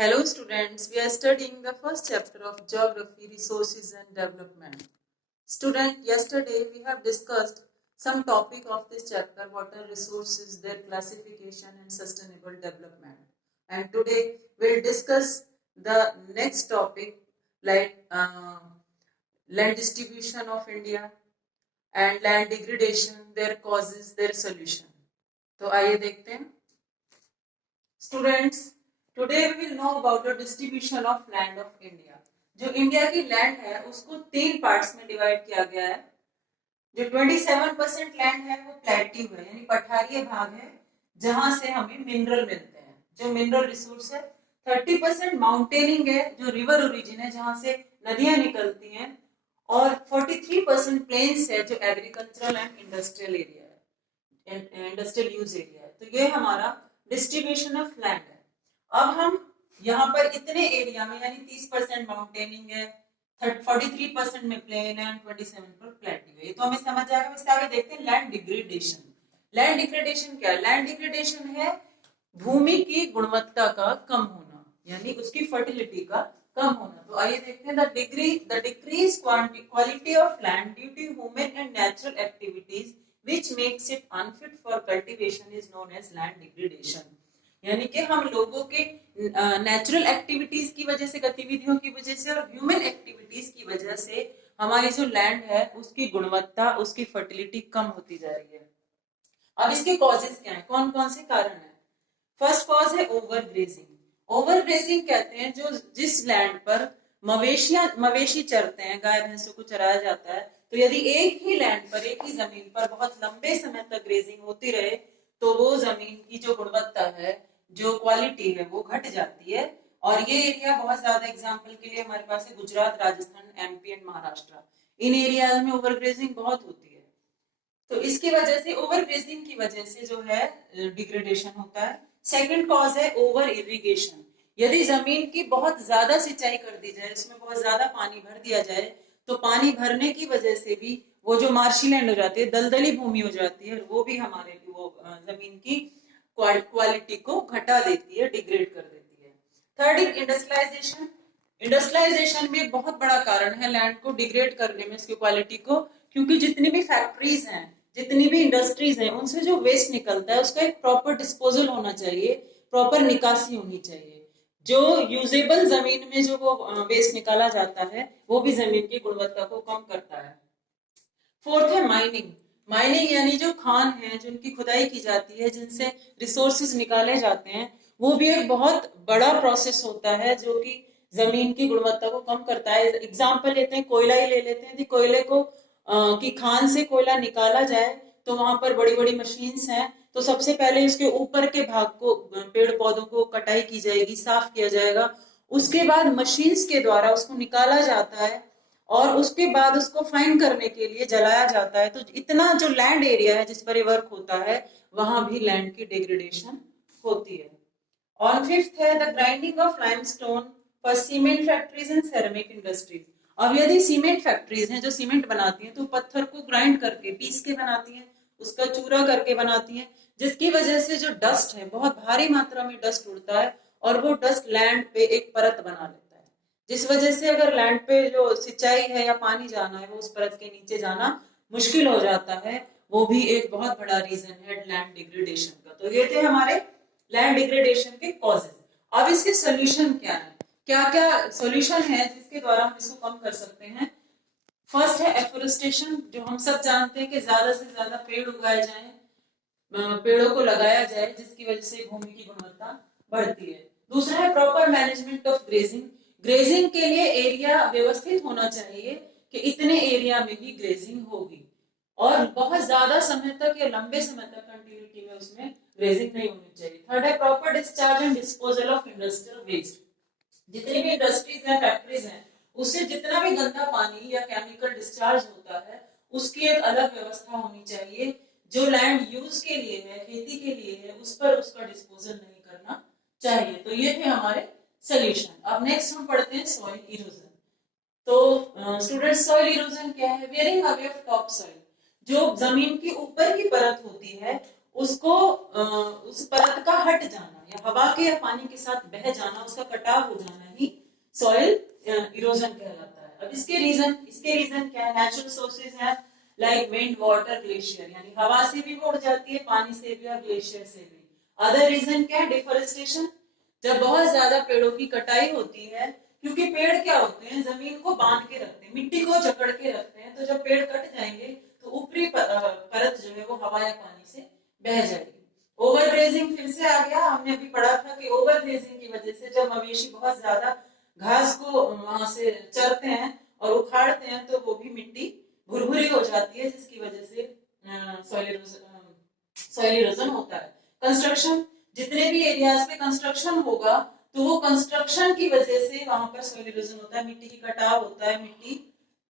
Hello students, we are studying the first chapter of Geography, Resources and Development. Student, yesterday we have discussed some topic of this chapter, water resources, their classification and sustainable development. And today we'll discuss the next topic like land distribution of India and land degradation, their causes, their solution. तो आइए देखते हैं. Students, today we will know about the distribution of land of India. जो India की land है उसको 3 parts में divide किया गया है. जो 27% लैंड है वो प्लेट्यू है, यानी पठारीय भाग है जहां से हमें मिनरल मिलते हैं, जो मिनरल रिसोर्स है. 30% माउंटेनिंग है, जो रिवर ओरिजिन है जहां से नदियां निकलती हैं. और 43% प्लेन्स है, जो एग्रीकल्चरल एंड इंडस्ट्रियल एरिया है, इंडस्ट्रियल यूज एरिया है. तो ये हमारा डिस्ट्रीब्यूशन ऑफ लैंड है. अब हम यहाँ पर इतने एरिया में, यानी 30% माउंटेनिंग है, 43% में प्लेन है, 27 पर प्लेट्यू है, ये तो हमें समझ आएगा. इससे आगे देखते हैं लैंड डिग्रेडेशन. लैंड डिग्रेडेशन क्या है? लैंड डिग्रेडेशन है भूमि की गुणवत्ता का कम होना, यानी उसकी फर्टिलिटी का कम होना. तो आइए देखते हैं the decrease quality of land due to human and natural activities which makes it unfit for cultivation is known as land degradation. यानी कि हम लोगों के नेचुरल एक्टिविटीज की वजह से, गतिविधियों की वजह से और ह्यूमन एक्टिविटीज की वजह से हमारी जो लैंड है उसकी गुणवत्ता, उसकी फर्टिलिटी कम होती जा रही है. अब इसके कॉजेस क्या हैं, कौन कौन से कारण हैं? फर्स्ट कॉज है ओवर ग्रेजिंग. ओवर ग्रेजिंग कहते हैं जो जिस लैंड पर मवेशी चरते हैं, गाय भैंसों को चराया जाता है, तो यदि एक ही लैंड पर, एक ही जमीन पर बहुत लंबे समय तक ग्रेजिंग होती रहे तो वो जमीन की जो गुणवत्ता है, जो क्वालिटी है, वो घट जाती है. और ये एरिया बहुत ज्यादा, एग्जांपल के लिए हमारे पास है Gujarat, Rajasthan, MP and Maharashtra. In areas में ओवर ग्रेजिंग बहुत होती है. तो इसकी वजह से, ओवर ग्रेजिंग की वजह से जो है डिग्रेडेशन होता है. सेकेंड कॉज है ओवर इरिगेशन. यदि जमीन की बहुत ज्यादा सिंचाई कर दी जाए, उसमें बहुत ज्यादा पानी भर दिया जाए, तो पानी भरने की वजह से भी वो जो मार्शी लैंड हो जाती है, दलदली भूमि हो जाती है, वो भी हमारे वो जमीन की क्वालिटी को घटा देती है, डिग्रेड कर देती है. Third is industrialisation. इंडस्ट्रियलाइजेशन भी एक बहुत बड़ा कारण है लैंड को डिग्रेड करने में, इसकी क्वालिटी को. क्योंकि जितनी भी फैक्ट्रीज हैं, जितनी भी इंडस्ट्रीज हैं, उनसे जो वेस्ट निकलता है उसका एक प्रॉपर डिस्पोजल होना चाहिए, प्रॉपर निकासी होनी चाहिए. जो यूजेबल जमीन में जो वो वेस्ट निकाला जाता है वो भी जमीन की गुणवत्ता को कम करता है. फोर्थ है माइनिंग. माइनिंग यानी जो खान है, जिनकी खुदाई की जाती है, जिनसे रिसोर्सेज निकाले जाते हैं, वो भी एक बहुत बड़ा प्रोसेस होता है जो कि जमीन की गुणवत्ता को कम करता है. एग्जाम्पल लेते हैं, कोयला ही ले लेते हैं. यदि कोयले को की खान से कोयला निकाला जाए तो वहां पर बड़ी बड़ी मशीन्स हैं. तो सबसे पहले इसके ऊपर के भाग को, पेड़ पौधों को कटाई की जाएगी, साफ किया जाएगा. उसके बाद मशीन्स के द्वारा उसको निकाला जाता है और उसके बाद उसको फाइन करने के लिए जलाया जाता है. तो इतना जो लैंड एरिया है जिस पर ये वर्क होता है, वहां भी लैंड की डिग्रेडेशन होती है. और फिफ्थ है the grinding of limestone for cement factories and ceramic industries. अब यदि सीमेंट फैक्ट्रीज हैं जो सीमेंट बनाती हैं, तो पत्थर को ग्राइंड करके, पीस के बनाती हैं, उसका चूरा करके बनाती हैं, जिसकी वजह से जो डस्ट है, बहुत भारी मात्रा में डस्ट उड़ता है और वो डस्ट लैंड पे एक परत बना लेता है, जिस वजह से अगर लैंड पे जो सिंचाई है या पानी जाना है वो उस परत के नीचे जाना मुश्किल हो जाता है. वो भी एक बहुत बड़ा रीजन है लैंड डिग्रेडेशन का. तो ये थे हमारे लैंड डिग्रेडेशन के कॉजेज. अब इसके सोल्यूशन क्या है, क्या क्या सोल्यूशन है जिसके द्वारा हम इसको कम कर सकते हैं? फर्स्ट है एफोरेस्टेशन. जो हम सब जानते हैं कि ज्यादा से ज्यादा पेड़ उगाए जाएं, पेड़ों को लगाया जाए, जिसकी वजह से भूमि की गुणवत्ता बढ़ती है. दूसरा है proper management of grazing. Grazing के लिए एरिया व्यवस्थित होना चाहिए कि इतने एरिया में ही ग्रेजिंग होगी और बहुत ज्यादा समय तक या लंबे समय तक कंटिन्यूटी में उसमें ग्रेजिंग नहीं होनी चाहिए. थर्ड है proper discharge and disposal of industrial waste. जितनी भी इंडस्ट्रीज हैं, फैक्ट्रीज हैं, उससे जितना भी गंदा पानी या केमिकल डिस्चार्ज होता है, उसकी एक अलग व्यवस्था होनी चाहिए. जो लैंड यूज के लिए है, खेती के लिए है, उस पर उसका डिस्पोजल नहीं करना चाहिए. तो ये थे हमारे सोल्यूशन. अब नेक्स्ट हम पढ़ते हैं सॉइल इरोजन. तो स्टूडेंट्स, सॉइल इरोजन क्या है? Wearing away of top soil. जो जमीन की ऊपर की परत होती है उसको उस परत का हट जाना, या हवा के या पानी के साथ बह जाना, उसका कटाव हो जाना ही सॉइल इरोजन कहलाता है। अब इसके रीजन क्या है? नेचुरल सोर्सेज है लाइक विंड, वाटर, ग्लेशियर, यानी हवा से भी वो उड़ जाती है, पानी से भी और ग्लेशियर से भी। अदर रीजन क्या है? डिफोरेस्टेशन, जब बहुत ज्यादा पेड़ों की कटाई होती है, क्योंकि पेड़ क्या होते हैं? जमीन को बांध के रखते हैं, मिट्टी को जकड़ के रखते हैं, तो जब पेड़ कट जाएंगे तो ऊपरी परत जो है वो हवा या पानी से बह जाएगी। ओवर ग्रेजिंग फिर से आ गया, हमने अभी पढ़ा था कि ओवर ग्रेजिंग की वजह से जब मवेशी बहुत ज्यादा घास को वहां से चरते हैं और उखाड़ते हैं तो वो भी मिट्टी भुरभुरी हो जाती है, जिसकी वजह से सॉइल इरोजन होता है। कंस्ट्रक्शन, जितने भी एरियाज पे कंस्ट्रक्शन होगा तो वो कंस्ट्रक्शन की वजह से वहां पर सॉइल इरोजन होता है, मिट्टी की कटाव होता है, मिट्टी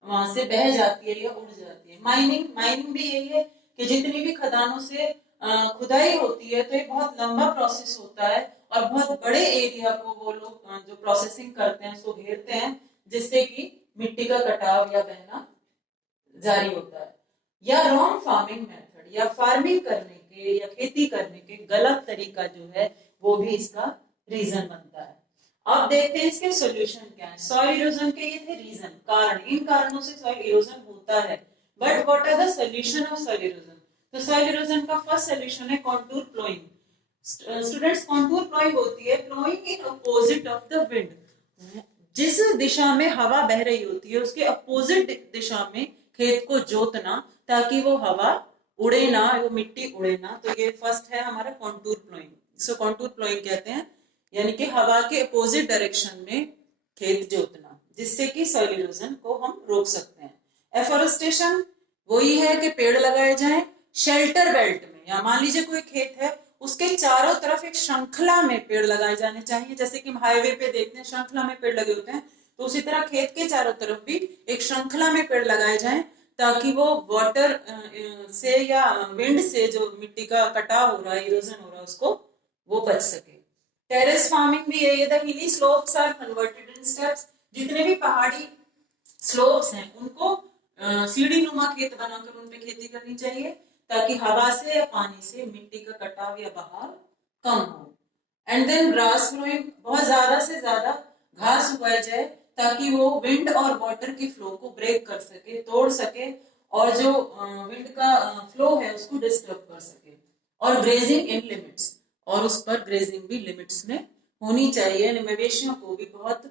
वहां से बह जाती है या उड़ जाती है। माइनिंग भी यही है कि जितनी भी खदानों से खुदाई होती है तो ये बहुत लंबा प्रोसेस होता है और बहुत बड़े एरिया को वो लोग जो प्रोसेसिंग करते हैं उसको घेरते हैं, जिससे कि मिट्टी का कटाव या बहना जारी होता है। या रॉन्ग फार्मिंग मेथड, या फार्मिंग करने के या खेती करने के गलत तरीका जो है वो भी इसका रीजन बनता है। अब देखते हैं इसके सॉल्यूशन क्या है। सॉइल इरोजन के ये थे रीजन, कारण, इन कारणों से सॉइल इरोजन होता है। But what are the solution of soil erosion? तो सॉइल इरोजन का फर्स्ट सॉल्यूशन है contour ploughing. Students, contour ploughing होती है ploughing in opposite of the wind. जिस दिशा में हवा बह रही होती है उसके अपोजिट दिशा में खेत को जोतना, ताकि वो हवा उड़े ना, वो मिट्टी उड़े ना। तो ये फर्स्ट है हमारा कॉन्टूर प्लोइंग, इसको कॉन्टूर प्लोइंग कहते हैं, यानी कि हवा के अपोजिट डायरेक्शन में खेत जोतना, जिससे कि सॉइल इरोजन को हम रोक सकते हैं। एफोरेस्टेशन वही है कि पेड़ लगाए जाएं शेल्टर बेल्ट में, या मान लीजिए कोई खेत है उसके चारों तरफ एक श्रृंखला में पेड़ लगाए जाने चाहिए, जैसे कि हाईवे पे देखते हैं श्रृंखला में पेड़ लगे होते हैं, तो उसी तरह खेत के चारों तरफ भी एक श्रृंखला में पेड़ लगाए जाएं, ताकि वो वाटर से या विंड से जो मिट्टी का कटाव हो रहा है, इरोजन हो रहा है, उसको वो बच सके। टेरेस फार्मिंग भी है, the hilly slopes are converted in steps. जितने भी पहाड़ी स्लोप्स हैं उनको सीढ़ी नुमा खेत बनाकर उन पे खेती करनी चाहिए, ताकि हवा से या पानी से मिट्टी का कटाव या बहाव कम हो। एंड देन ग्रास ग्रोइंग, बहुत ज्यादा से ज्यादा घास उगाई जाए ताकि वो विंड और वाटर की फ्लो को ब्रेक कर सके, तोड़ सके, और जो विंड का फ्लो है उसको डिस्टर्ब कर सके। और ग्रेजिंग इन लिमिट्स, और उस पर ग्रेजिंग भी लिमिट्स में होनी चाहिए, मवेशियों को भी बहुत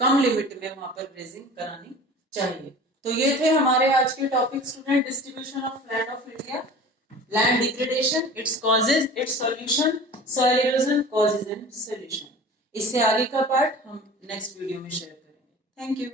कम लिमिट में वहां पर ग्रेजिंग करानी चाहिए। तो ये थे हमारे आज के topic student, distribution of land of India, land degradation, its causes, it's solution, soil erosion causes and solution. इससे आगे का पार्ट हम नेक्स्ट वीडियो में शेयर करेंगे। Thank you.